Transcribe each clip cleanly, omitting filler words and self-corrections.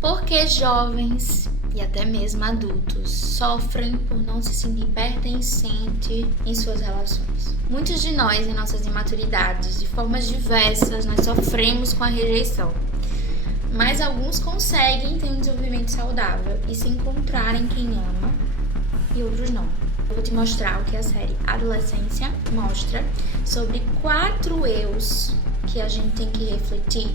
Porque jovens e até mesmo adultos sofrem por não se sentir pertencente em suas relações. Muitos de nós, em nossas imaturidades, de formas diversas, nós sofremos com a rejeição. Mas alguns conseguem ter um desenvolvimento saudável e se encontrar em quem ama e outros não. Eu vou te mostrar o que a série Adolescência mostra sobre 4 eus que a gente tem que refletir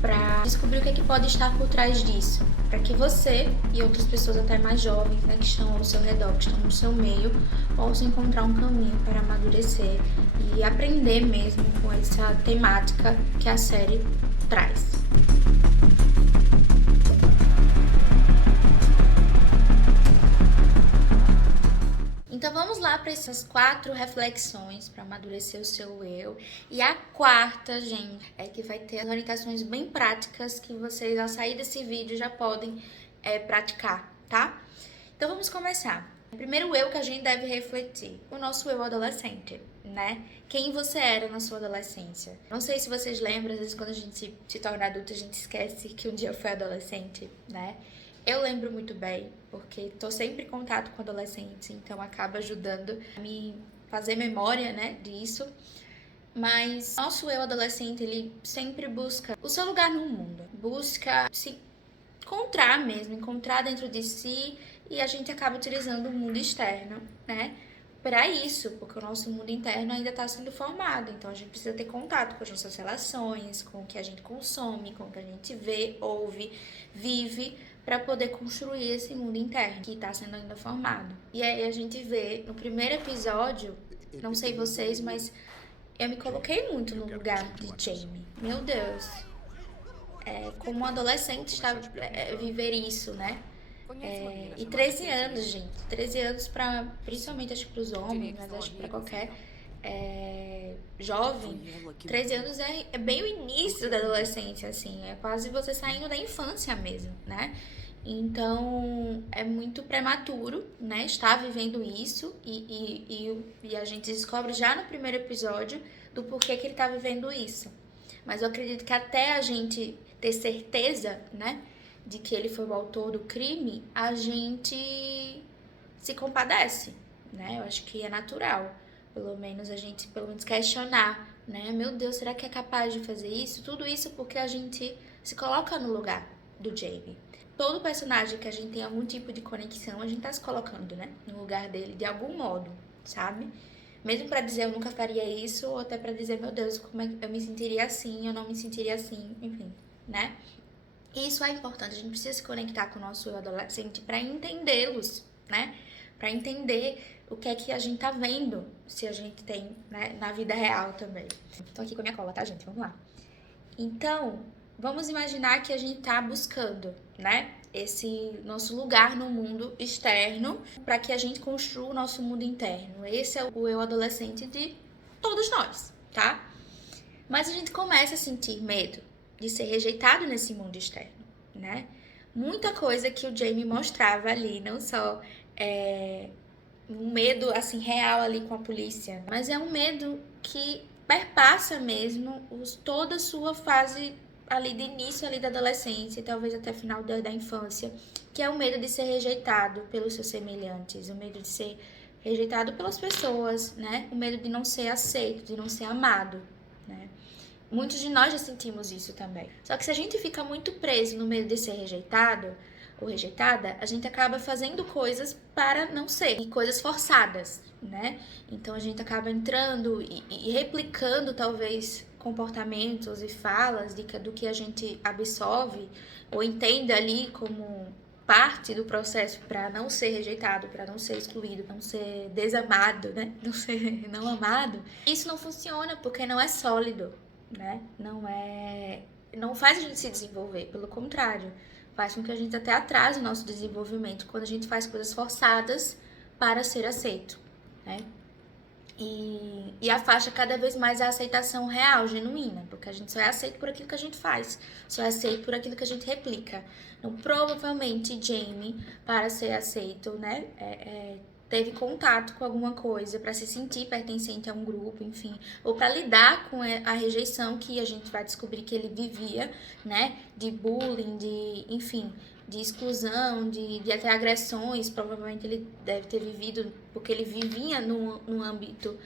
para descobrir o que é que pode estar por trás disso, para que você e outras pessoas até mais jovens, né, que estão ao seu redor, que estão no seu meio, possam encontrar um caminho para amadurecer e aprender mesmo com essa temática que a série traz. Então vamos lá para essas 4 reflexões para amadurecer o seu eu. E a quarta, gente, é que vai ter as orientações bem práticas que vocês, ao sair desse vídeo, já podem praticar, tá? Então vamos começar. O primeiro eu que a gente deve refletir, o nosso eu adolescente, né? Quem você era na sua adolescência. Não sei se vocês lembram, às vezes quando a gente se torna adulto, a gente esquece que um dia foi adolescente, né? Eu lembro muito bem, porque tô sempre em contato com adolescentes, então acaba ajudando a me fazer memória, né, disso. Mas nosso eu adolescente, ele sempre busca o seu lugar no mundo, busca se encontrar mesmo, encontrar dentro de si, e a gente acaba utilizando o mundo externo, né, para isso, porque o nosso mundo interno ainda está sendo formado, então a gente precisa ter contato com as nossas relações, com o que a gente consome, com o que a gente vê, ouve, vive, para poder construir esse mundo interno que está sendo ainda formado. E aí a gente vê no primeiro episódio, não sei vocês, mas eu me coloquei muito no lugar de Jamie. Meu Deus, como um adolescente está viver isso, né? E 13 anos, gente. 13 anos para, principalmente acho que para os homens, mas acho que para qualquer jovem, 13 anos é bem o início da adolescência, assim, é quase você saindo da infância mesmo, né? Então é muito prematuro, né? Estar vivendo isso e a gente descobre já no primeiro episódio do porquê que ele tá vivendo isso. Mas eu acredito que até a gente ter certeza, né, de que ele foi o autor do crime, a gente se compadece, né? Eu acho que é natural, pelo menos a gente questionar, né? Meu Deus, será que é capaz de fazer isso? Tudo isso porque a gente se coloca no lugar do Jamie. Todo personagem que a gente tem algum tipo de conexão, a gente tá se colocando, né, no lugar dele de algum modo, sabe? Mesmo pra dizer eu nunca faria isso, ou até pra dizer, meu Deus, como é que eu me sentiria assim, eu não me sentiria assim, enfim, né? Isso é importante, a gente precisa se conectar com o nosso eu adolescente pra entendê-los, né? Pra entender o que é que a gente tá vendo, se a gente tem, né, na vida real também. Tô aqui com a minha cola, tá, gente? Vamos lá. Então, vamos imaginar que a gente tá buscando, né, esse nosso lugar no mundo externo para que a gente construa o nosso mundo interno. Esse é o eu adolescente de todos nós, tá? Mas a gente começa a sentir medo de ser rejeitado nesse mundo externo, né? Muita coisa que o Jamie mostrava ali, não só um medo assim real ali com a polícia, mas é um medo que perpassa mesmo toda a sua fase ali de início ali da adolescência, talvez até final da infância, que é o medo de ser rejeitado pelos seus semelhantes, o medo de ser rejeitado pelas pessoas, né? O medo de não ser aceito, de não ser amado, né? Muitos de nós já sentimos isso também. Só que se a gente fica muito preso no medo de ser rejeitado ou rejeitada, a gente acaba fazendo coisas para não ser, e coisas forçadas, né? Então a gente acaba entrando e replicando talvez comportamentos e falas do que a gente absorve ou entende ali como parte do processo para não ser rejeitado, para não ser excluído, não ser desamado, né? Não ser não amado. Isso não funciona porque não é sólido, né? Não faz a gente se desenvolver, pelo contrário, faz com que a gente até atrase o nosso desenvolvimento quando a gente faz coisas forçadas para ser aceito, né? E afasta cada vez mais a aceitação real, genuína, porque a gente só é aceito por aquilo que a gente faz, só é aceito por aquilo que a gente replica. Então, provavelmente, Jamie, para ser aceito, né, teve contato com alguma coisa para se sentir pertencente a um grupo, enfim, ou para lidar com a rejeição que a gente vai descobrir que ele vivia, né, de bullying, enfim, de exclusão, de até agressões, provavelmente ele deve ter vivido, porque ele vivia num âmbito,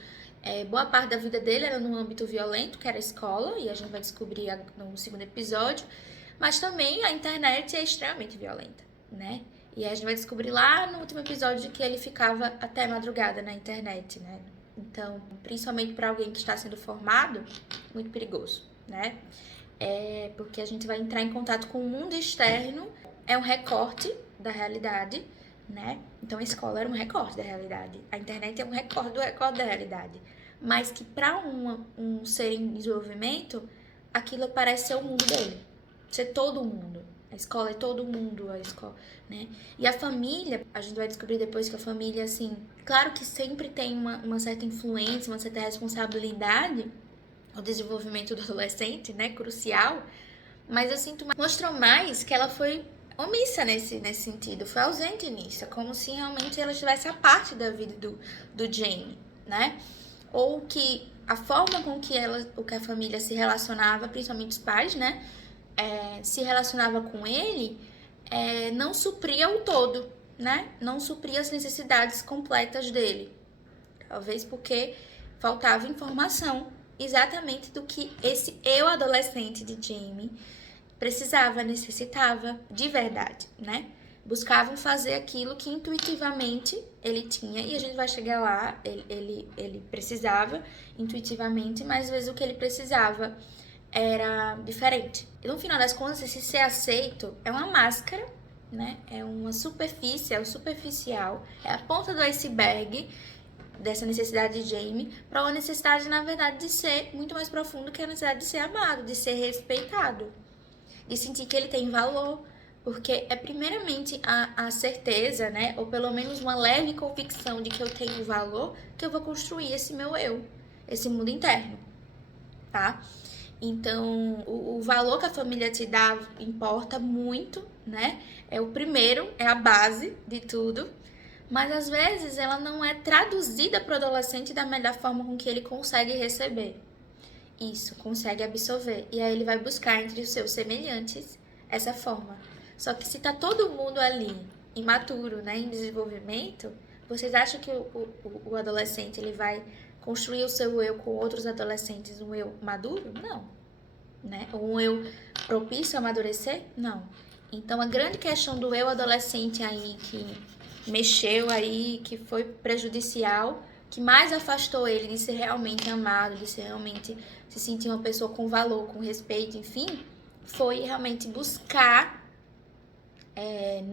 boa parte da vida dele era num âmbito violento, que era a escola, e a gente vai descobrir no segundo episódio, mas também a internet é extremamente violenta, né? E a gente vai descobrir lá no último episódio que ele ficava até madrugada na internet, né? Então, principalmente para alguém que está sendo formado, muito perigoso, né? Porque a gente vai entrar em contato com o mundo externo, é um recorte da realidade, né? Então a escola era um recorte da realidade, a internet é um recorte do recorte da realidade. Mas que para um ser em desenvolvimento, aquilo parece ser o mundo dele, ser todo o mundo. A escola é todo mundo, a escola, né? E a família, a gente vai descobrir depois que a família, assim, claro que sempre tem uma certa influência, uma certa responsabilidade no desenvolvimento do adolescente, né? Crucial. Mas eu sinto, mostrou mais que ela foi omissa nesse sentido, foi ausente nisso. É como se realmente ela estivesse a parte da vida do Jamie, né? Ou que a forma com que a família se relacionava, principalmente os pais, né? Se relacionava com ele, não supria o todo, né? Não supria as necessidades completas dele. Talvez porque faltava informação exatamente do que esse eu adolescente de Jamie precisava, necessitava de verdade, né? Buscavam fazer aquilo que intuitivamente ele tinha, e a gente vai chegar lá, ele precisava intuitivamente, mas às vezes o que ele precisava era diferente. E no final das contas, esse ser aceito é uma máscara, né? É uma superfície, é o superficial, é a ponta do iceberg dessa necessidade de Jamie para uma necessidade, na verdade, de ser muito mais profundo, que a necessidade de ser amado, de ser respeitado, de sentir que ele tem valor, porque é primeiramente a certeza, né? Ou pelo menos uma leve convicção de que eu tenho valor, que eu vou construir esse meu eu, esse mundo interno, tá? Então, o valor que a família te dá importa muito, né? É o primeiro, é a base de tudo. Mas às vezes ela não é traduzida para o adolescente da melhor forma com que ele consegue receber. Isso, consegue absorver. E aí ele vai buscar entre os seus semelhantes essa forma. Só que se tá todo mundo ali, imaturo, né, em desenvolvimento, vocês acham que o adolescente ele vai construir o seu eu com outros adolescentes, um eu maduro? Não. Né? Um eu propício a amadurecer? Não. Então a grande questão do eu adolescente aí, que mexeu aí, que foi prejudicial, que mais afastou ele de ser realmente amado, de ser realmente se sentir uma pessoa com valor, com respeito, enfim, foi realmente buscar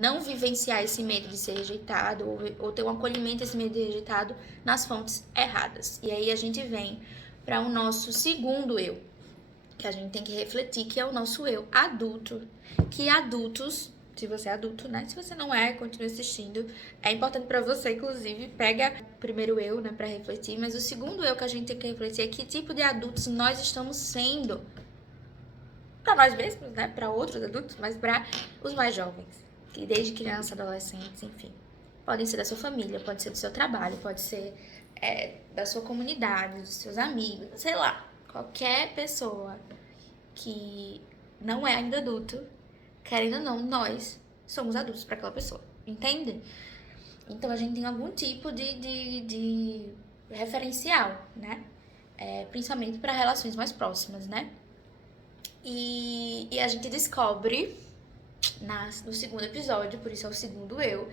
não vivenciar esse medo de ser rejeitado ou ter um acolhimento a esse medo de ser rejeitado nas fontes erradas. E aí a gente vem para o nosso segundo eu, que a gente tem que refletir, que é o nosso eu adulto. Que adultos, se você é adulto, né? Se você não é, continue assistindo. É importante para você, inclusive, pega o primeiro eu, né, para refletir, mas o segundo eu que a gente tem que refletir é que tipo de adultos nós estamos sendo. Para nós mesmos, né? Para outros adultos, mas para os mais jovens. Que desde criança, adolescentes, enfim. Podem ser da sua família, pode ser do seu trabalho, pode ser da sua comunidade, dos seus amigos, sei lá. Qualquer pessoa que não é ainda adulto, querendo ou não, nós somos adultos para aquela pessoa, entende? Então a gente tem algum tipo de referencial, né? Principalmente para relações mais próximas, né? E a gente descobre no segundo episódio, por isso é o segundo eu,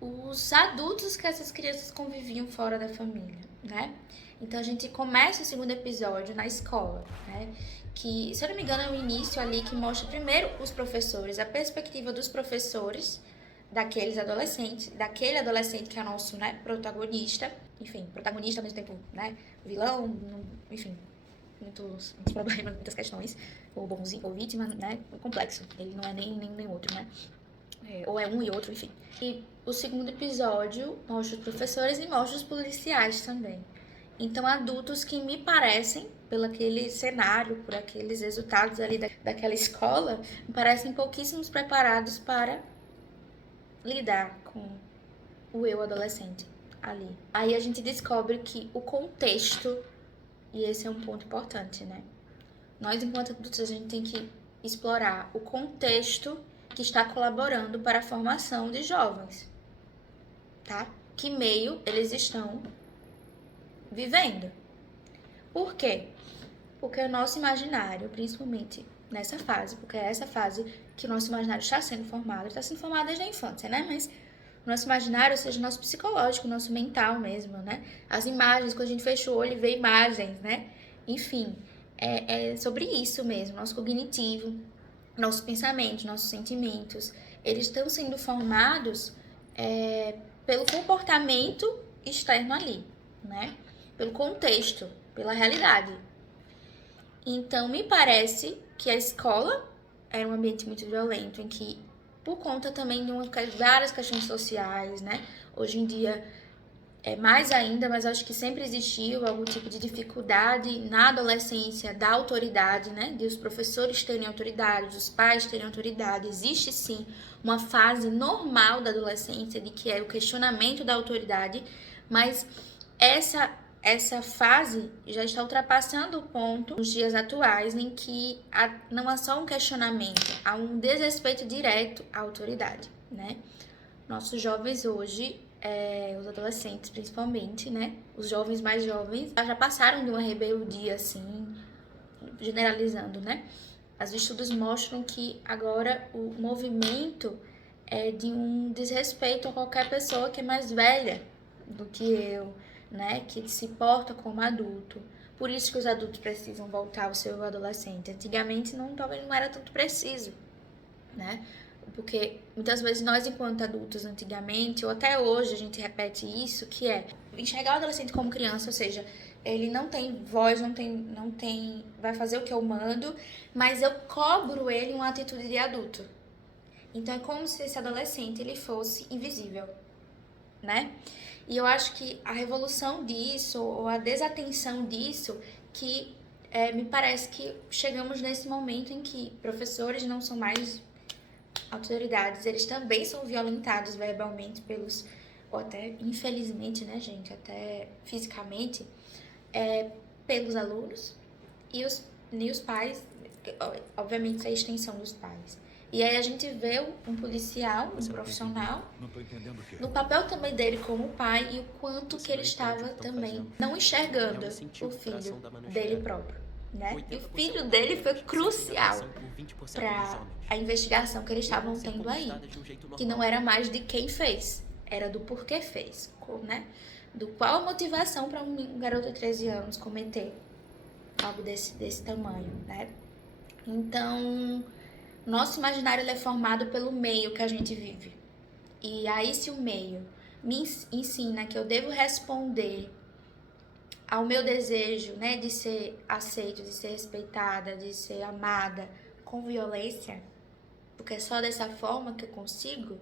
os adultos que essas crianças conviviam fora da família, né? Então a gente começa o segundo episódio na escola, né? Que, se eu não me engano, é o início ali que mostra primeiro os professores, a perspectiva dos professores daqueles adolescentes, daquele adolescente que é nosso, né, protagonista, enfim, protagonista ao mesmo tempo, né, vilão, enfim, muitos problemas, muitas questões, ou bonzinho, ou vítima, né, complexo, ele não é nem outro, né, ou é um e outro, enfim. E o segundo episódio mostra os professores e mostra os policiais também. Então, adultos que me parecem, pelo aquele cenário, por aqueles resultados ali daquela escola, me parecem pouquíssimos preparados para lidar com o eu adolescente, ali. Aí a gente descobre que o contexto, e esse é um ponto importante, né? Nós, enquanto adultos, a gente tem que explorar o contexto que está colaborando para a formação de jovens, tá? Que meio eles estão vivendo. Por quê? Porque o nosso imaginário, principalmente nessa fase, porque é essa fase que o nosso imaginário está sendo formado desde a infância, né? Mas o nosso imaginário, ou seja, o nosso psicológico, o nosso mental mesmo, né? As imagens, quando a gente fecha o olho e vê imagens, né? Enfim, é sobre isso mesmo, nosso cognitivo, nossos pensamentos, nossos sentimentos, eles estão sendo formados pelo comportamento externo ali, né? Pelo contexto, pela realidade. Então, me parece que a escola era um ambiente muito violento, em que, por conta também de várias questões sociais, né? Hoje em dia é mais ainda, mas acho que sempre existiu algum tipo de dificuldade na adolescência da autoridade, né? De os professores terem autoridade, dos pais terem autoridade. Existe sim uma fase normal da adolescência de que é o questionamento da autoridade, mas essa fase já está ultrapassando o ponto nos dias atuais em que não há só um questionamento, há um desrespeito direto à autoridade, né? Nossos jovens hoje, os adolescentes principalmente, né? Os jovens mais jovens já passaram de uma rebeldia, assim, generalizando, né? Os estudos mostram que agora o movimento é de um desrespeito a qualquer pessoa que é mais velha do que eu, né? Que se porta como adulto. Por isso que os adultos precisam voltar ao seu adolescente. Antigamente talvez não era tanto preciso, né? Porque muitas vezes nós, enquanto adultos, antigamente, ou até hoje, a gente repete isso, que é enxergar o adolescente como criança, ou seja, ele não tem voz, vai fazer o que eu mando, mas eu cobro ele uma atitude de adulto. Então é como se esse adolescente ele fosse invisível, né? E eu acho que a revolução disso, ou a desatenção disso, que me parece que chegamos nesse momento em que professores não são mais autoridades, eles também são violentados verbalmente ou até, infelizmente, né, gente, até fisicamente, pelos alunos e os pais, obviamente, isso é a extensão dos pais. E aí a gente vê um policial, um profissional, no papel também dele como pai e o quanto que ele estava também não enxergando o filho dele próprio, né? E o filho dele foi crucial para a investigação que eles estavam tendo aí, que não era mais de quem fez, era do porquê fez, né? Do qual a motivação para um garoto de 13 anos cometer algo desse tamanho, né? Então, nosso imaginário ele é formado pelo meio que a gente vive. E aí, se o meio me ensina que eu devo responder ao meu desejo, né, de ser aceito, de ser respeitada, de ser amada com violência, porque é só dessa forma que eu consigo,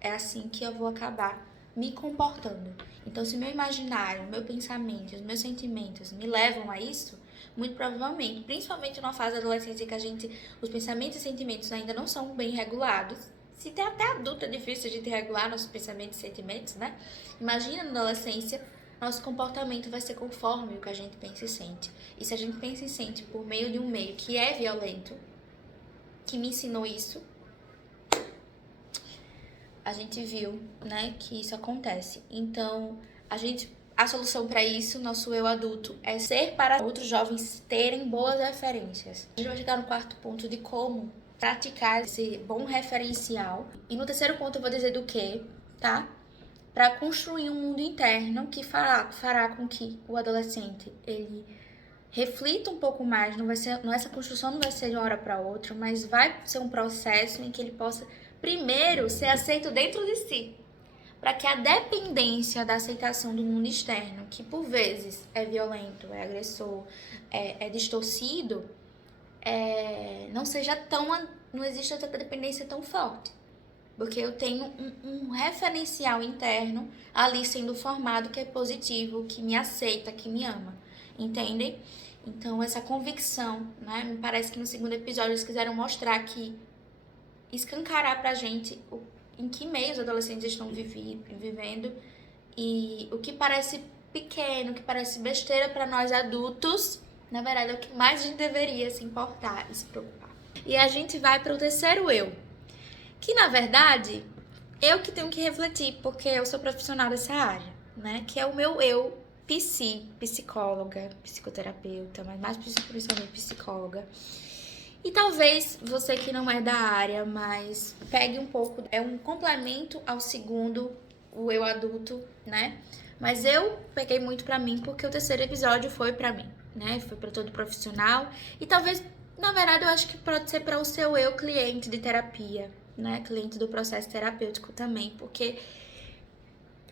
é assim que eu vou acabar me comportando. Então, se meu imaginário, meu pensamento, os meus sentimentos me levam a isso, muito provavelmente, principalmente numa fase da adolescência que os pensamentos e sentimentos ainda não são bem regulados. Se tem até adulto é difícil a gente regular nossos pensamentos e sentimentos, né? Imagina na adolescência, nosso comportamento vai ser conforme o que a gente pensa e sente. E se a gente pensa e sente por meio de um meio que é violento, que me ensinou isso, a gente viu, né, que isso acontece. Então, a solução para isso, nosso eu adulto, é ser para outros jovens terem boas referências. A gente vai chegar no quarto ponto de como praticar esse bom referencial. E no terceiro ponto eu vou dizer do que, tá? Para construir um mundo interno que fará com que o adolescente, ele reflita um pouco mais, essa construção não vai ser de uma hora para outra, mas vai ser um processo em que ele possa primeiro ser aceito dentro de si, para que a dependência da aceitação do mundo externo, que por vezes é violento, é agressor, é distorcido, não existe essa dependência tão forte. Porque eu tenho um referencial interno ali sendo formado que é positivo, que me aceita, que me ama. Entendem? Então, essa convicção, né? Me parece que no segundo episódio eles quiseram mostrar que escancarar pra gente em que meio os adolescentes estão vivendo E o que parece pequeno, o que parece besteira para nós adultos, na verdade é o que mais a gente deveria se importar e se preocupar. E a gente vai para o terceiro eu, que na verdade eu que tenho que refletir, porque eu sou profissional dessa área, né? Que é o meu eu psicóloga, psicoterapeuta, mas mais principalmente psicóloga. E talvez você que não é da área, mas pegue um pouco, é um complemento ao segundo, o eu adulto, né? Mas eu peguei muito pra mim porque o terceiro episódio foi pra mim, né? Foi pra todo profissional e talvez, na verdade, eu acho que pode ser para o seu eu cliente de terapia, né? Cliente do processo terapêutico também, porque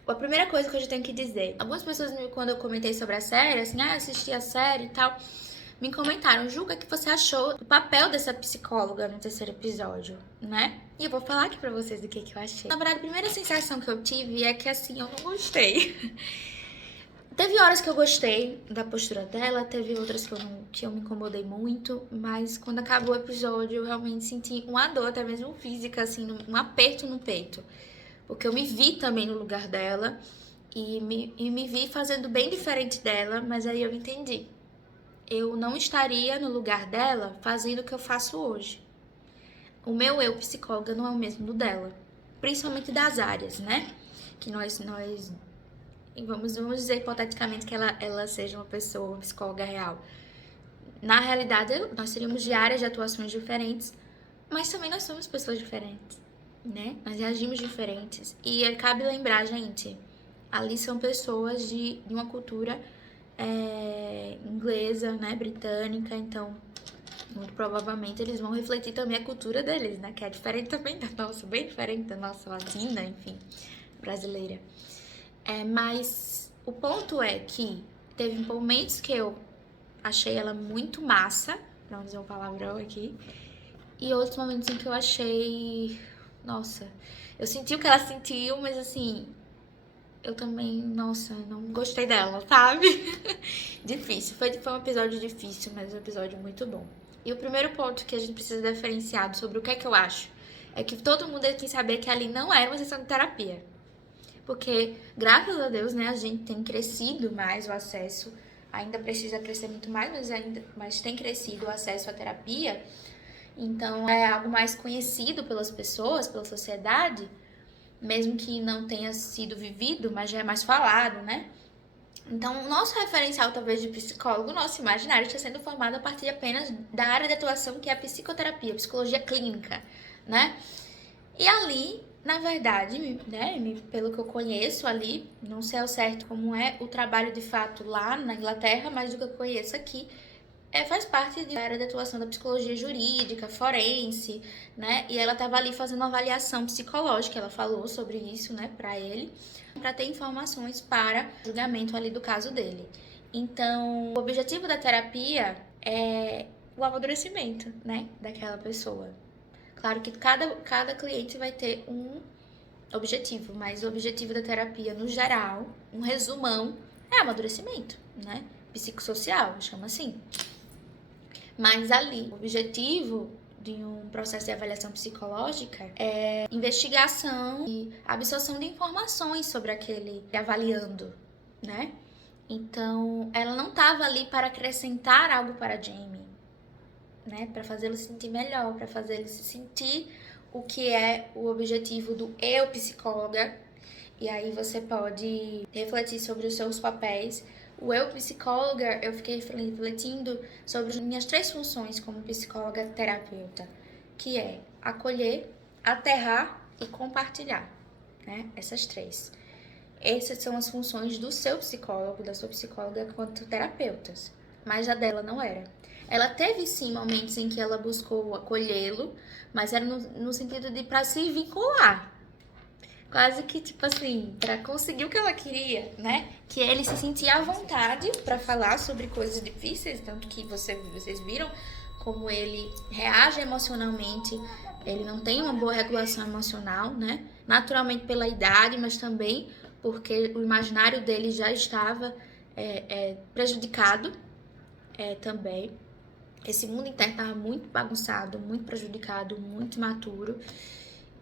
a primeira coisa que eu já tenho que dizer, algumas pessoas, quando eu comentei sobre a série, assim, assisti a série e tal, me comentaram, Ju, o que você achou do papel dessa psicóloga no terceiro episódio, né? E eu vou falar aqui pra vocês do que eu achei. Na verdade, a primeira sensação que eu tive é que, assim, eu não gostei. Teve horas que eu gostei da postura dela, teve outras que eu me incomodei muito, mas quando acabou o episódio, eu realmente senti uma dor, até mesmo física, assim, um aperto no peito. Porque eu me vi também no lugar dela e me vi fazendo bem diferente dela, mas aí eu entendi. Eu não estaria no lugar dela fazendo o que eu faço hoje. O meu eu psicóloga não é o mesmo do dela, principalmente das áreas, né? Que nós vamos dizer hipoteticamente que ela seja uma pessoa, uma psicóloga real. Na realidade, nós teríamos de áreas de atuações diferentes, mas também nós somos pessoas diferentes, né? Nós reagimos diferentes. E cabe lembrar, gente, ali são pessoas de uma cultura inglesa, né, britânica, então muito provavelmente eles vão refletir também a cultura deles, né, que é diferente também da nossa, bem diferente da nossa latina, enfim, brasileira. Mas o ponto é que teve momentos que eu achei ela muito massa, pra não dizer um palavrão aqui, e outros momentos em que eu achei, nossa, eu senti o que ela sentiu, mas assim, eu também, nossa, não gostei dela, sabe? Difícil. Foi um episódio difícil, mas um episódio muito bom. E o primeiro ponto que a gente precisa diferenciar sobre o que é que eu acho é que todo mundo tem que saber que ali não era uma sessão de terapia. Porque, graças a Deus, né, a gente tem crescido mais o acesso. Ainda precisa crescer muito mais, mas tem crescido o acesso à terapia. Então, é algo mais conhecido pelas pessoas, pela sociedade, mesmo que não tenha sido vivido, mas já é mais falado, né? Então, o nosso referencial, talvez, de psicólogo, o nosso imaginário está sendo formado a partir apenas da área de atuação que é a psicoterapia, a psicologia clínica, né? E ali, na verdade, né, pelo que eu conheço ali, não sei ao certo como é o trabalho de fato lá na Inglaterra, mas do que eu conheço aqui, faz parte da área de atuação da psicologia jurídica, forense, né? E ela estava ali fazendo uma avaliação psicológica, ela falou sobre isso, né, para ele, para ter informações para o julgamento ali do caso dele. Então, o objetivo da terapia é o amadurecimento, né, daquela pessoa. Claro que cada cliente vai ter um objetivo, mas o objetivo da terapia, no geral, um resumão, é amadurecimento, né? Psicossocial, chama assim. Mas ali, o objetivo de um processo de avaliação psicológica é investigação e absorção de informações sobre aquele avaliando, né? Então, ela não estava ali para acrescentar algo para Jamie, né? Para fazê-lo se sentir melhor, para fazê-lo se sentir o que é o objetivo do eu psicóloga. E aí você pode refletir sobre os seus papéis. O eu psicóloga, eu fiquei refletindo sobre as minhas 3 funções como psicóloga terapeuta, que é acolher, aterrar e compartilhar, né? Essas 3. Essas são as funções do seu psicólogo, da sua psicóloga quanto terapeutas, mas a dela não era. Ela teve sim momentos em que ela buscou acolhê-lo, mas era no sentido de para se vincular. Quase que, tipo assim, para conseguir o que ela queria, né? Que ele se sentia à vontade para falar sobre coisas difíceis, tanto que vocês viram como ele reage emocionalmente. Ele não tem uma boa regulação emocional, né? Naturalmente pela idade, mas também porque o imaginário dele já estava prejudicado também. Esse mundo interno estava muito bagunçado, muito prejudicado, muito imaturo.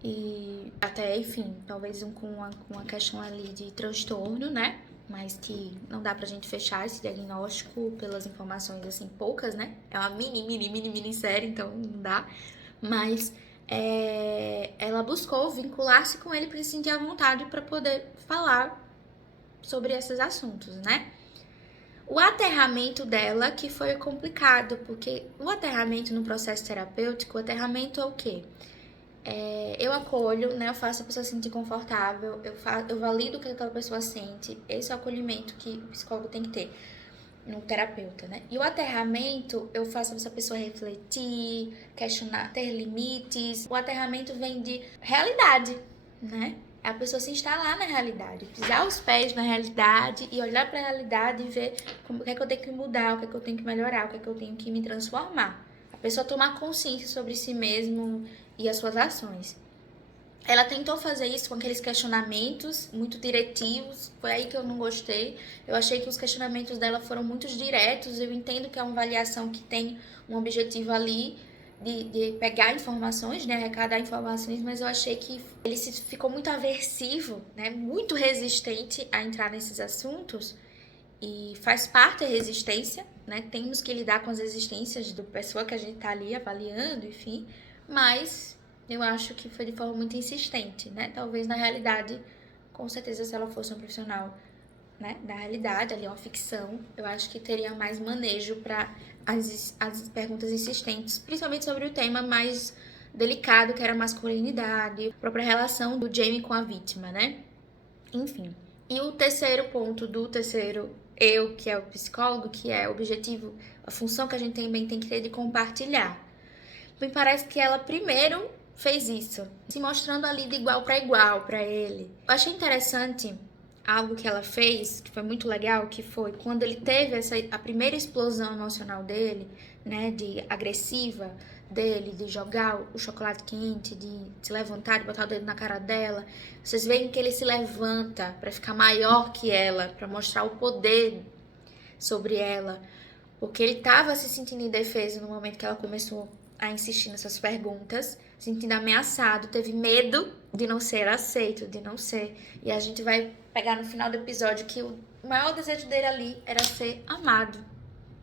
E até, enfim, talvez com uma questão ali de transtorno, né? Mas que não dá pra gente fechar esse diagnóstico pelas informações, assim, poucas, né? É uma mini série, então não dá. Mas ela buscou vincular-se com ele para se sentir à vontade para poder falar sobre esses assuntos, né? O aterramento dela que foi complicado, porque o aterramento no processo terapêutico, o aterramento é o quê? Eu acolho, né? Eu faço a pessoa se sentir confortável, eu valido o que aquela pessoa sente. Esse é o acolhimento que o psicólogo tem que ter no terapeuta, né? E o aterramento, eu faço essa pessoa refletir, questionar, ter limites. O aterramento vem de realidade, né? A pessoa se instalar na realidade, pisar os pés na realidade e olhar para a realidade e ver o que é que eu tenho que mudar, o que é que eu tenho que melhorar, o que é que eu tenho que me transformar. A pessoa tomar consciência sobre si mesmo e as suas ações. Ela tentou fazer isso com aqueles questionamentos muito diretivos, foi aí que eu não gostei. Eu achei que os questionamentos dela foram muito diretos, eu entendo que é uma avaliação que tem um objetivo ali de pegar informações, né, arrecadar informações, mas eu achei que ele ficou muito aversivo, né, muito resistente a entrar nesses assuntos, e faz parte da resistência, né, temos que lidar com as resistências da pessoa que a gente tá ali avaliando, enfim, mas eu acho que foi de forma muito insistente, né? Talvez na realidade, com certeza, se ela fosse uma profissional, né, da realidade, ali uma ficção, eu acho que teria mais manejo para as perguntas insistentes, principalmente sobre o tema mais delicado, que era a masculinidade, a própria relação do Jamie com a vítima, né? Enfim. E o terceiro ponto do terceiro eu, que é o psicólogo, que é o objetivo, a função que a gente também tem que ter de compartilhar. Me parece que ela primeiro fez isso, se mostrando ali de igual para ele. Eu achei interessante algo que ela fez, que foi muito legal, que foi quando ele teve a primeira explosão emocional dele, né, de agressiva dele, de jogar o chocolate quente, de se levantar e botar o dedo na cara dela. Vocês veem que ele se levanta para ficar maior que ela, para mostrar o poder sobre ela, porque ele estava se sentindo indefeso no momento que ela começou a insistir nessas perguntas, sentindo ameaçado, teve medo de não ser aceito, de não ser. E a gente vai pegar no final do episódio que o maior desejo dele ali era ser amado.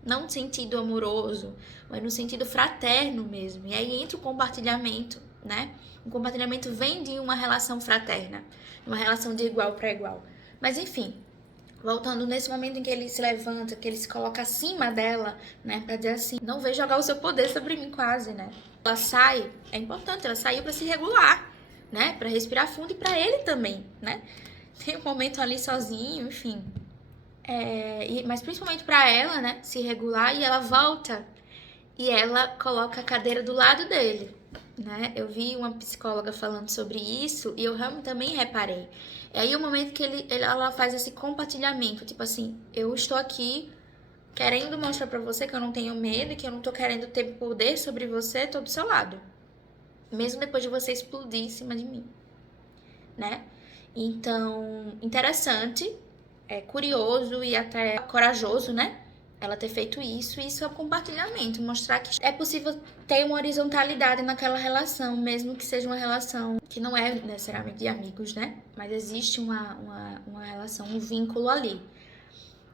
Não no sentido amoroso, mas no sentido fraterno mesmo. E aí entra o compartilhamento, né? O compartilhamento vem de uma relação fraterna, uma relação de igual para igual. Mas enfim, voltando nesse momento em que ele se levanta, que ele se coloca acima dela, né, pra dizer assim, não vem jogar o seu poder sobre mim quase, né. Ela sai, é importante, ela saiu pra se regular, né, pra respirar fundo e pra ele também, né. Tem um momento ali sozinho, enfim. Mas principalmente pra ela, né, se regular, e ela volta e ela coloca a cadeira do lado dele, né? Eu vi uma psicóloga falando sobre isso e eu realmente também reparei. É aí o momento que ela faz esse compartilhamento, tipo assim, eu estou aqui querendo mostrar pra você que eu não tenho medo, que eu não tô querendo ter poder sobre você, tô do seu lado. Mesmo depois de você explodir em cima de mim, né? Então, interessante, curioso e até corajoso, né? Ela ter feito isso, e isso é o compartilhamento, mostrar que é possível ter uma horizontalidade naquela relação, mesmo que seja uma relação que não é necessariamente de amigos, né? Mas existe uma relação, um vínculo ali.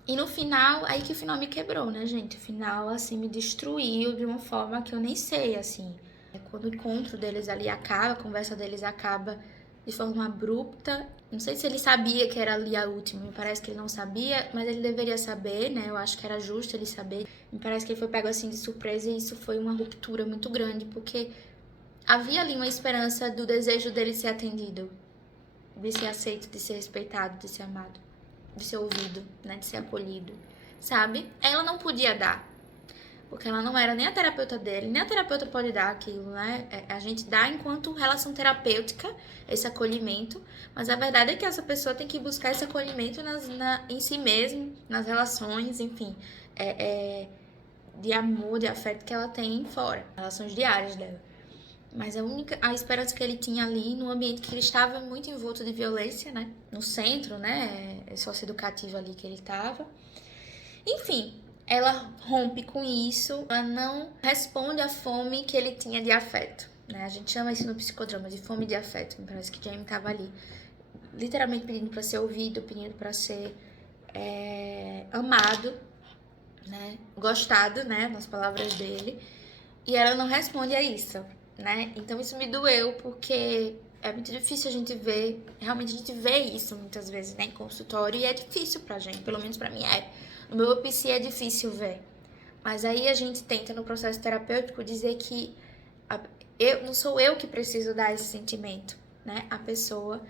E no final, aí que o final me quebrou, né, gente? O final, assim, me destruiu de uma forma que eu nem sei, assim. Quando o encontro deles ali acaba, a conversa deles acaba de forma abrupta. Não sei se ele sabia que era ali a última, me parece que ele não sabia, mas ele deveria saber, né? Eu acho que era justo ele saber. Me parece que ele foi pego assim de surpresa e isso foi uma ruptura muito grande, porque havia ali uma esperança do desejo dele ser atendido, de ser aceito, de ser respeitado, de ser amado, de ser ouvido, né? De ser acolhido, sabe? Ela não podia dar. Porque ela não era nem a terapeuta dele, nem a terapeuta pode dar aquilo, né? A gente dá enquanto relação terapêutica esse acolhimento, mas a verdade é que essa pessoa tem que buscar esse acolhimento em si mesmo, nas relações, enfim, de amor, de afeto que ela tem fora, relações diárias dela. Mas a esperança que ele tinha ali, no ambiente que ele estava muito envolto de violência, né? No centro, né? Socioeducativo ali que ele estava. Enfim, ela rompe com isso, ela não responde à fome que ele tinha de afeto. né? A gente chama isso no psicodrama de fome de afeto. Me parece que Jamie tava ali, literalmente pedindo para ser ouvido, pedindo para ser amado, né? Gostado, né? Nas palavras dele. E ela não responde a isso, né? Então isso me doeu, porque é muito difícil a gente ver, realmente a gente vê isso muitas vezes, né, em consultório, e é difícil pra gente, pelo menos pra mim é. No meu OPC é difícil ver. Mas aí a gente tenta no processo terapêutico dizer que não sou eu que preciso dar esse sentimento, né, a pessoa,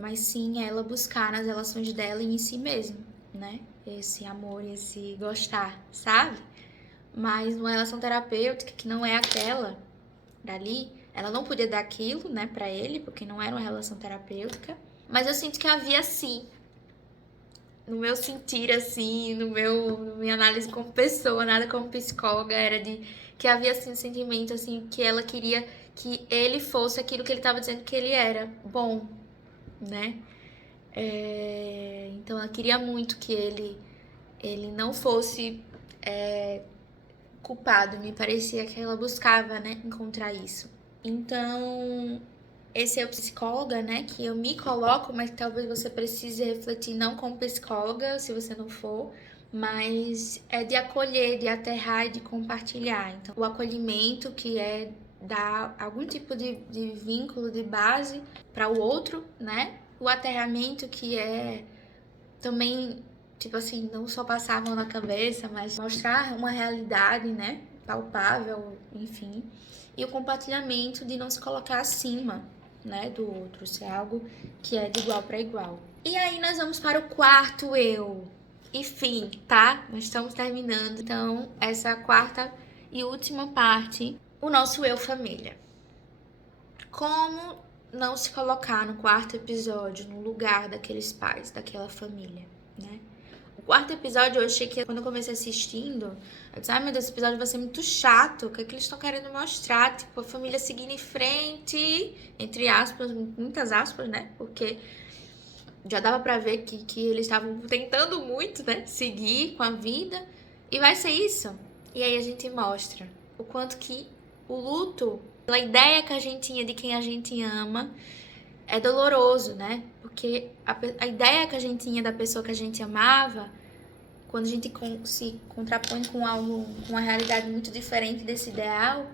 mas sim ela buscar nas relações dela e em si mesma, né, esse amor, esse gostar, sabe? Mas numa relação terapêutica que não é aquela dali, ela não podia dar aquilo, né, pra ele, porque não era uma relação terapêutica. Mas eu sinto que havia sim, no meu sentir, assim, na minha análise como pessoa, nada como psicóloga, era de que havia assim um sentimento assim que ela queria que ele fosse aquilo que ele estava dizendo que ele era, bom, né? Então ela queria muito que ele não fosse culpado, me parecia que ela buscava, né, encontrar isso. Então, esse é o psicóloga, né, que eu me coloco, mas talvez você precise refletir não como psicóloga, se você não for, mas é de acolher, de aterrar e de compartilhar. Então, o acolhimento, que é dar algum tipo de vínculo, de base para o outro, né? O aterramento, que é também, tipo assim, não só passar a mão na cabeça, mas mostrar uma realidade, né? Palpável, enfim. E o compartilhamento de não se colocar acima, né, do outro, ser algo que é de igual para igual. E aí nós vamos para o quarto eu. E fim, tá? Nós estamos terminando, então, essa quarta e última parte, o nosso eu família. Como não se colocar no quarto episódio no lugar daqueles pais, daquela família, né? O quarto episódio eu achei que quando eu comecei assistindo, eu disse, ai meu Deus, esse episódio vai ser muito chato, o que é que eles estão querendo mostrar? Tipo, a família seguindo em frente, entre aspas, muitas aspas, né? Porque já dava pra ver que eles estavam tentando muito, né? Seguir com a vida. E vai ser isso. E aí a gente mostra o quanto que o luto, pela ideia que a gente tinha de quem a gente ama, é doloroso, né? Porque a ideia que a gente tinha da pessoa que a gente amava, quando a gente se contrapõe com algo, com uma realidade muito diferente desse ideal,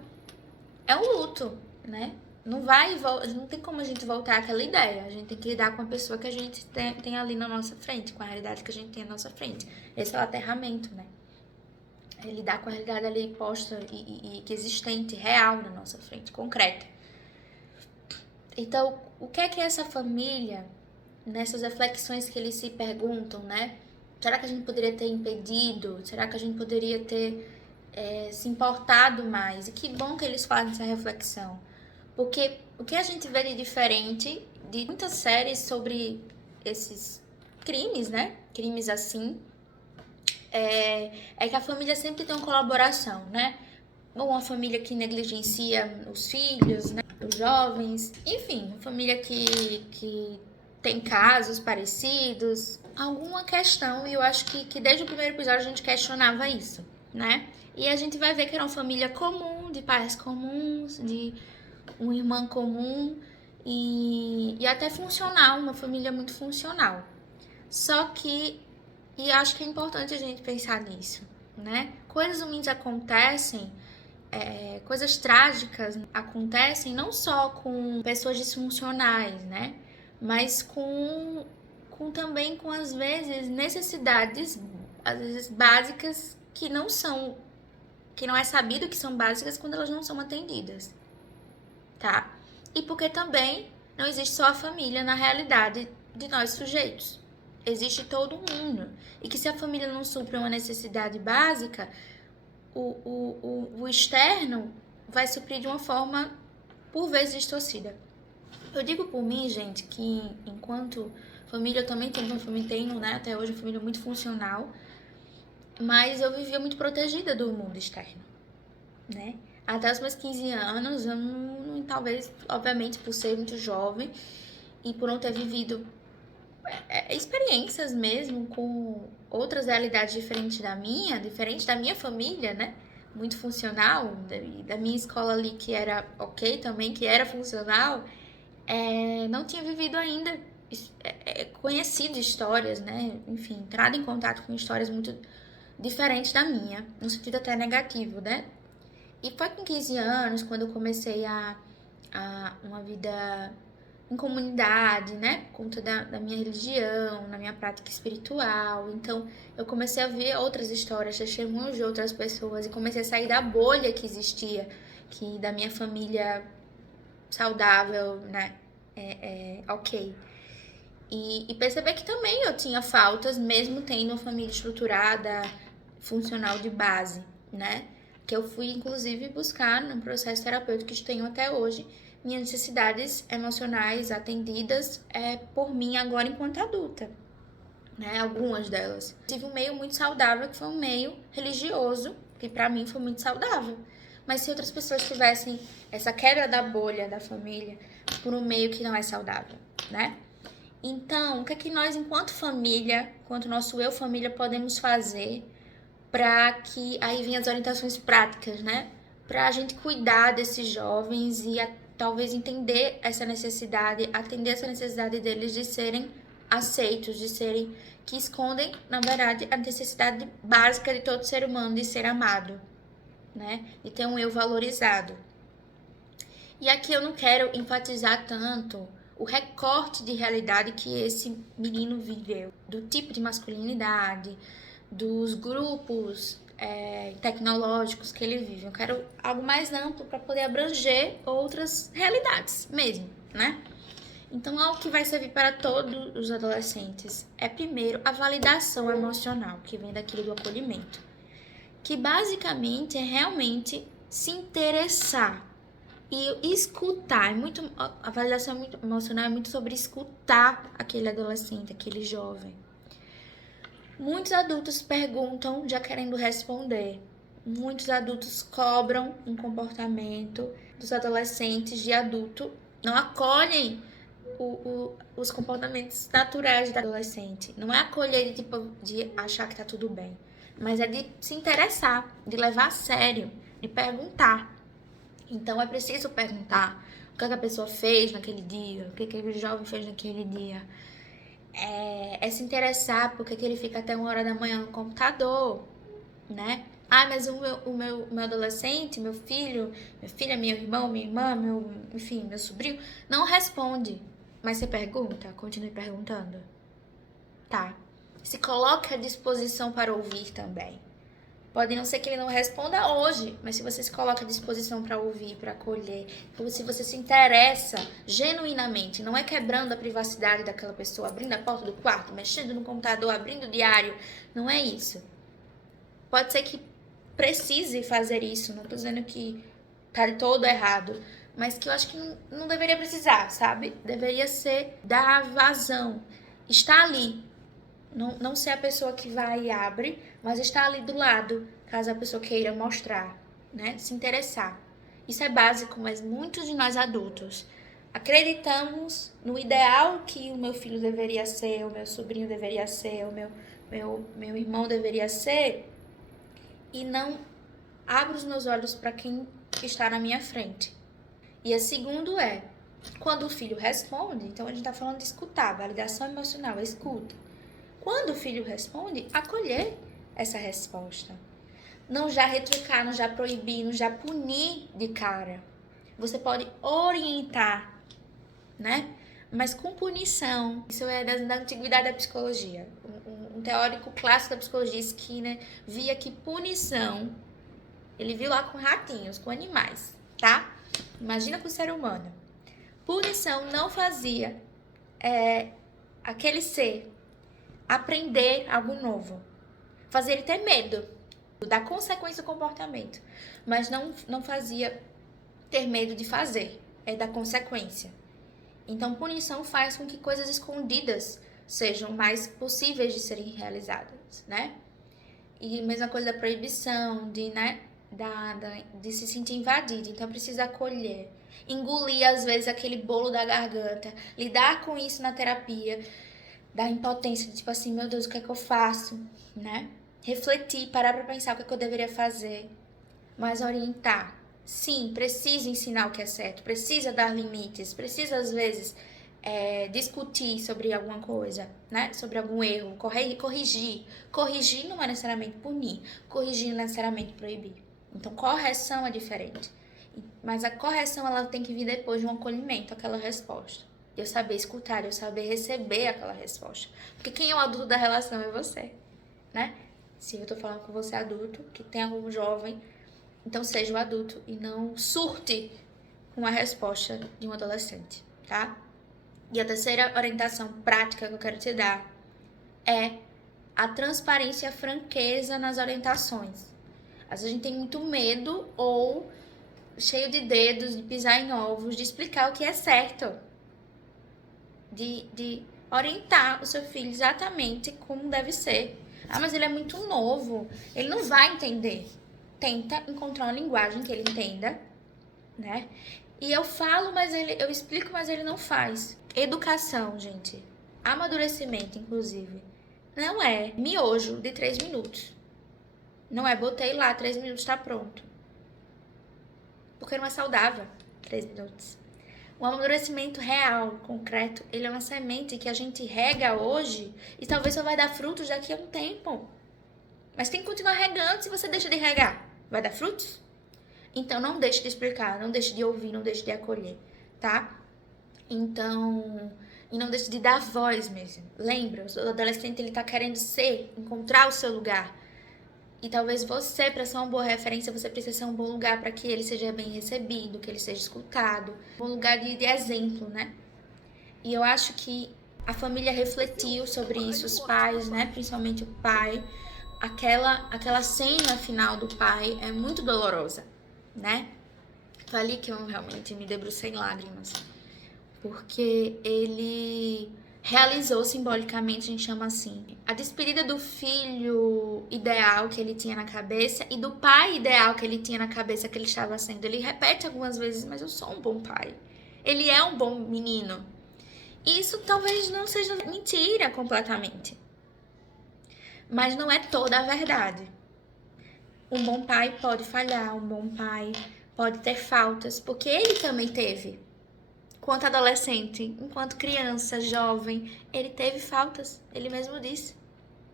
é um luto, né? Não tem como a gente voltar àquela ideia. A gente tem que lidar com a pessoa que a gente tem ali na nossa frente, com a realidade que a gente tem na nossa frente. Esse é o aterramento, né? É lidar com a realidade ali posta e que existente, real na nossa frente, concreta. Então, o que é essa família, nessas reflexões que eles se perguntam, né? Será que a gente poderia ter impedido? Será que a gente poderia ter se importado mais? E que bom que eles fazem essa reflexão. Porque o que a gente vê de diferente de muitas séries sobre esses crimes, né? Crimes assim, é que a família sempre tem uma colaboração, né? Ou uma família que negligencia os filhos, né? Os jovens. Enfim, uma família que tem casos parecidos. Alguma questão, e eu acho que desde o primeiro episódio a gente questionava isso, né? E a gente vai ver que era uma família comum, de pais comuns, de uma irmã comum e até funcional, uma família muito funcional. Só que, e acho que é importante a gente pensar nisso, né? Coisas ruins acontecem, coisas trágicas acontecem não só com pessoas disfuncionais, né? Mas também com, às vezes, necessidades, às vezes, básicas que não é sabido que são básicas quando elas não são atendidas, tá? E porque também não existe só a família na realidade de nós sujeitos. Existe todo mundo. E que se a família não supre uma necessidade básica, o externo vai suprir de uma forma, por vezes, distorcida. Eu digo por mim, gente, que enquanto família, eu também tenho, né, até hoje, uma família muito funcional, mas eu vivia muito protegida do mundo externo, né? Até os meus 15 anos, eu não, talvez, obviamente, por ser muito jovem e por não ter vivido experiências mesmo com outras realidades diferentes da minha família, né? muito funcional, da minha escola ali que era ok também, que era funcional, não tinha vivido ainda, conhecido histórias, né? Enfim, entrado em contato com histórias muito diferentes da minha, no sentido até negativo, né? E foi com 15 anos, quando eu comecei a uma vida em comunidade, né? Por conta da minha religião, na minha prática espiritual. Então, eu comecei a ver outras histórias, testemunhos de outras pessoas e comecei a sair da bolha que existia, que da minha família saudável, né? Ok. E perceber que também eu tinha faltas, mesmo tendo uma família estruturada, funcional de base, né? Que eu fui, inclusive, buscar no processo terapêutico que tenho até hoje, minhas necessidades emocionais atendidas por mim agora enquanto adulta, né? Algumas delas. Tive um meio muito saudável, que foi um meio religioso, que pra mim foi muito saudável. Mas se outras pessoas tivessem essa quebra da bolha da família por um meio que não é saudável, né? Então, o que é que nós, enquanto família, enquanto nosso eu família, podemos fazer para que aí vem as orientações práticas, né? Para a gente cuidar desses jovens e talvez entender essa necessidade, atender essa necessidade deles de serem aceitos, de serem que escondem, na verdade, a necessidade básica de todo ser humano de ser amado, né? De ter um eu valorizado. E aqui eu não quero enfatizar tanto o recorte de realidade que esse menino viveu, do tipo de masculinidade, dos grupos tecnológicos que ele vive. Eu quero algo mais amplo para poder abranger outras realidades mesmo, né? Então, algo que vai servir para todos os adolescentes é, primeiro, a validação emocional, que vem daquilo do acolhimento, que basicamente é realmente se interessar e escutar. A validação emocional é muito sobre escutar aquele adolescente, aquele jovem. Muitos adultos perguntam já querendo responder. Muitos adultos cobram um comportamento dos adolescentes de adulto, não acolhem os comportamentos naturais do adolescente. Não é acolher de achar que tá tudo bem, mas é de se interessar, de levar a sério, de perguntar. Então é preciso perguntar o que a pessoa fez naquele dia, o que aquele jovem fez naquele dia. Se interessar porque que ele fica até 1 hora da manhã no computador, né? Ah, mas o meu adolescente, meu filho, minha filha, meu irmão, minha irmã, enfim, meu sobrinho, não responde. Mas você pergunta? Continue perguntando. Tá. Se coloque à disposição para ouvir também. Pode não ser que ele não responda hoje, mas se você se coloca à disposição para ouvir, para acolher, se você se interessa genuinamente, não é quebrando a privacidade daquela pessoa, abrindo a porta do quarto, mexendo no computador, abrindo o diário, não é isso. Pode ser que precise fazer isso, não tô dizendo que tá de todo errado, mas que eu acho que não deveria precisar, sabe? Deveria ser dar vazão, estar ali. Não ser a pessoa que vai e abre, mas estar ali do lado, caso a pessoa queira mostrar, né? Se interessar. Isso é básico, mas muitos de nós adultos acreditamos no ideal que o meu filho deveria ser, o meu sobrinho deveria ser, o meu irmão deveria ser, e não abro os meus olhos para quem está na minha frente. E a segundo quando o filho responde, então a gente está falando de escutar, validação emocional, escuta. Quando o filho responde, acolher essa resposta. Não já retrucar, não já proibir, não já punir de cara. Você pode orientar, né? Mas com punição. Isso é da antiguidade da psicologia. Um teórico clássico da psicologia, Skinner, via que punição, ele viu lá com ratinhos, com animais, tá? Imagina com o ser humano. Punição não fazia aquele ser aprender algo novo, fazer ele ter medo da consequência do comportamento, mas não fazia ter medo de fazer, da consequência. Então, punição faz com que coisas escondidas sejam mais possíveis de serem realizadas, né? E mesma coisa da proibição, de se sentir invadido. Então, precisa acolher, engolir às vezes aquele bolo da garganta, lidar com isso na terapia, da impotência, de tipo assim, meu Deus, o que é que eu faço, né? Refletir, parar pra pensar o que é que eu deveria fazer. mas orientar. Sim, precisa ensinar o que é certo, precisa dar limites, precisa às vezes discutir sobre alguma coisa, né? Sobre algum erro, corrigir. Corrigir não é necessariamente punir, corrigir não é necessariamente proibir. Então, correção é diferente. Mas a correção ela tem que vir depois de um acolhimento, aquela resposta. De eu saber escutar, de eu saber receber aquela resposta. Porque quem é o adulto da relação é você, né? Se eu tô falando com você adulto, que tem algum jovem, então seja o adulto e não surte com a resposta de um adolescente, tá? E a terceira orientação prática que eu quero te dar é a transparência e a franqueza nas orientações. Às vezes a gente tem muito medo ou cheio de dedos, de pisar em ovos, de explicar o que é certo. De orientar o seu filho exatamente como deve ser. Ah, mas ele é muito novo, ele não vai entender. Tenta encontrar uma linguagem que ele entenda, né? E eu falo, eu explico, mas ele não faz. Educação, gente. Amadurecimento, inclusive. Não é miojo de 3 minutos. Não é botei lá, 3 minutos tá pronto. Porque não é saudável 3 minutos. O amadurecimento real, concreto, ele é uma semente que a gente rega hoje e talvez só vai dar frutos daqui a um tempo. Mas tem que continuar regando. Se você deixa de regar, vai dar frutos? Então, não deixe de explicar, não deixe de ouvir, não deixe de acolher, tá? Então, e não deixe de dar voz mesmo. Lembra, o adolescente, ele tá querendo encontrar o seu lugar. E talvez você, para ser uma boa referência, você precisa ser um bom lugar para que ele seja bem recebido, que ele seja escutado. Um bom lugar de exemplo, né? E eu acho que a família refletiu sobre isso, os pais, né? Principalmente o pai. Aquela cena final do pai é muito dolorosa, né? Foi ali que eu realmente me debrucei em lágrimas. Porque ele realizou simbolicamente, a gente chama assim, a despedida do filho ideal que ele tinha na cabeça e do pai ideal que ele tinha na cabeça que ele estava sendo. Ele repete algumas vezes, mas eu sou um bom pai. Ele é um bom menino. E isso talvez não seja mentira completamente. Mas não é toda a verdade. Um bom pai pode falhar, um bom pai pode ter faltas, porque ele também teve. Enquanto adolescente, enquanto criança, jovem, ele teve faltas, ele mesmo disse,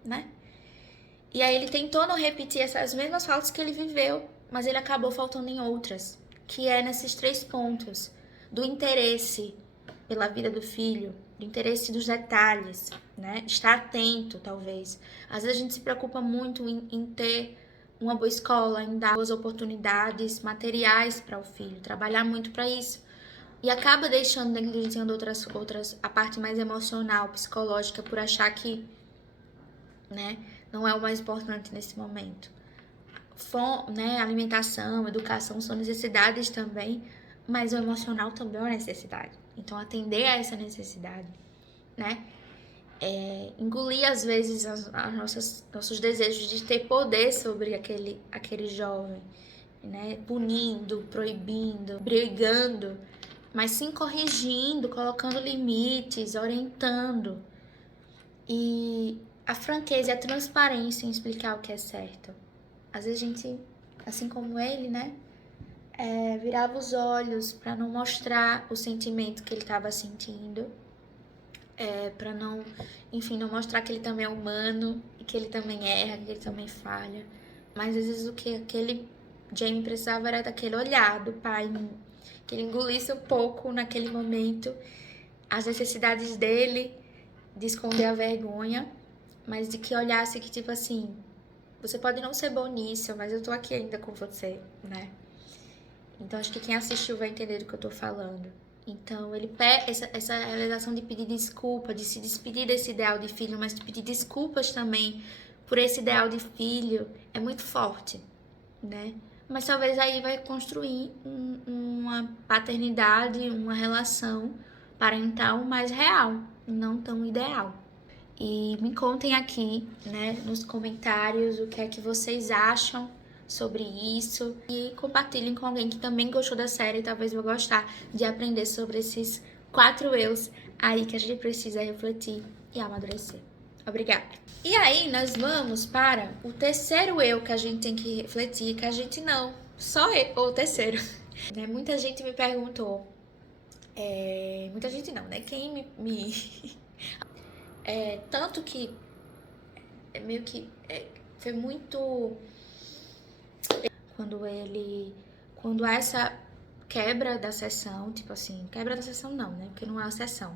né? E aí ele tentou não repetir essas mesmas faltas que ele viveu, mas ele acabou faltando em outras, que é nesses 3 pontos, do interesse pela vida do filho, do interesse dos detalhes, né? Estar atento, talvez. Às vezes a gente se preocupa muito em ter uma boa escola, em dar boas oportunidades materiais para o filho, trabalhar muito para isso. E acaba negligenciando a parte mais emocional, psicológica, por achar que, né, não é o mais importante nesse momento. Alimentação, educação são necessidades também, mas o emocional também é uma necessidade. Então, atender a essa necessidade, né? Engolir, às vezes, nossos desejos de ter poder sobre aquele jovem, né? Punindo, proibindo, brigando, mas sim corrigindo, colocando limites, orientando. E a franqueza e a transparência em explicar o que é certo. Às vezes a gente, assim como ele, né, virava os olhos para não mostrar o sentimento que ele estava sentindo, para não mostrar que ele também é humano, e que ele também erra, que ele também falha. Mas às vezes o que aquele Jamie precisava era daquele olhar do pai, que ele engolisse um pouco naquele momento as necessidades dele, de esconder a vergonha, mas de que olhasse que, tipo assim, você pode não ser bom nisso, mas eu tô aqui ainda com você, né? Então, acho que quem assistiu vai entender do que eu tô falando. Então, essa realização de pedir desculpa, de se despedir desse ideal de filho, mas de pedir desculpas também por esse ideal de filho, é muito forte, né? Mas talvez aí vai construir uma paternidade, uma relação parental mais real, não tão ideal. E me contem aqui, né, nos comentários o que é que vocês acham sobre isso. E compartilhem com alguém que também gostou da série e talvez vá gostar de aprender sobre esses 4 eus aí que a gente precisa refletir e amadurecer. Obrigada. E aí, nós vamos para o terceiro eu que a gente tem que refletir, que a gente não Só ele, o terceiro. Né, muita gente me perguntou. Muita gente não, né? Quem tanto que meio que foi muito quando ele quando essa quebra da sessão, tipo assim, quebra da sessão não, né? Porque não é uma sessão.